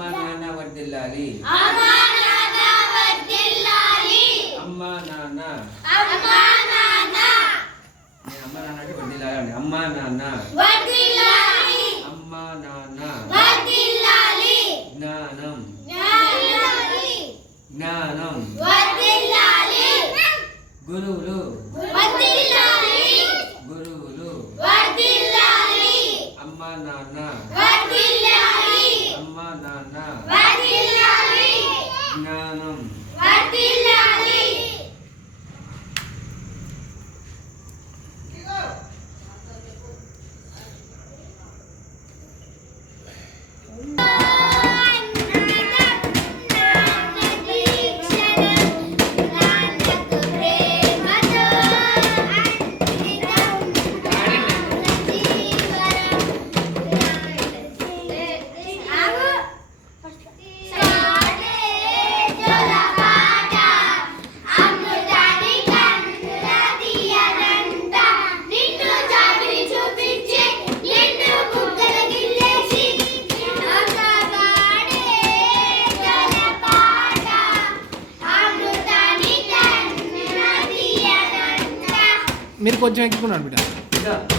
అమ్మ నాన్న వర్ధిల్లాలి అమ్మ నాన్న అమ్మ నాన్న అంటే వర్ధిల్లాలి అమ్మ నాన్న అమ్మ నాన్న జ్ఞానం జ్ఞానం గురువులు గురువులు అమ్మ నాన్న అమ్మ నాన్న జ్ఞానం మీరు కొంచెం ఎక్కుకున్నాను బిడ్డ.